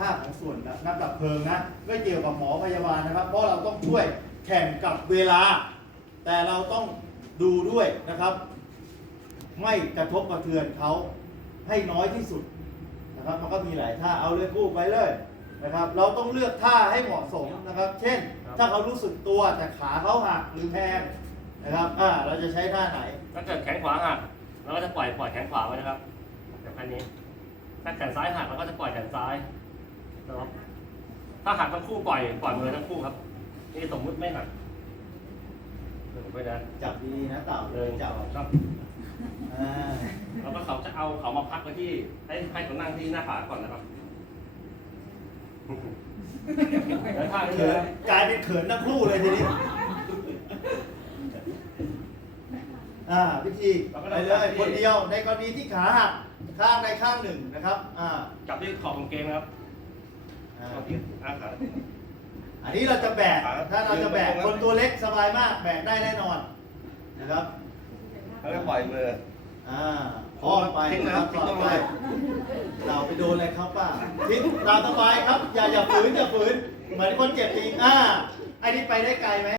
ภาพของส่วนนักดับเพลิงนะไม่เกี่ยวกับหมอพยาบาลนะครับ เพราะเราต้องช่วยแข่งกับเวลา แต่เราต้องดูด้วยนะครับ ไม่กระทบกระเทือนเขาให้น้อยที่สุดนะครับ มันก็มีหลายท่าเอาเลยคู่ไปเลยนะครับ เราต้องเลือกท่าให้เหมาะสมนะครับ เช่น ถ้าเขารู้สึกตัวแต่ขาเขาหักหรือแพงนะครับอ่าเราจะใช้ท่าไหนถ้าเกิดแขนขวาหักเราก็จะปล่อยปล่อยแขนขวาไว้นะครับแบบนี้ถ้าแขนซ้ายหักเราก็จะปล่อยแขนซ้าย นะครับ ถ้าหักทั้งคู่ปล่อยปล่อยมือทั้งคู่ครับนี่สมมุติไม่หักเดี๋ยวผมไปนะจับดีๆนะเต่าหนึ่งจับครับอ่าแล้วก็เขาจะเอาเขามาพักไว้ที่ให้ให้เขานั่งที่หน้าผาก่อนนะครับแล้วท่านี้เขินนะกลายเป็นเขินทั้งคู่เลยทีนี้ อ่าวิธีไปเลยคนเดียวในกรณีที่ขาหักข้างใดข้างหนึ่งนะครับ อ่า จับที่ขอบกางเกงนะครับ อาขาอันนี้เราจะแบก ถ้าเราจะแบกคนตัวเล็กสบายมาก แบกได้แน่นอนนะครับแล้วก็ปล่อยมืออ่าพอไปนะครับต่อไป เราไปโดนอะไรครับป้าทิ้งเราสบายครับ อย่าอย่าฝืนอย่าฝืน เหมือนคนเจ็บจริง อ่าไอ้นี่ไปได้ไกลไหม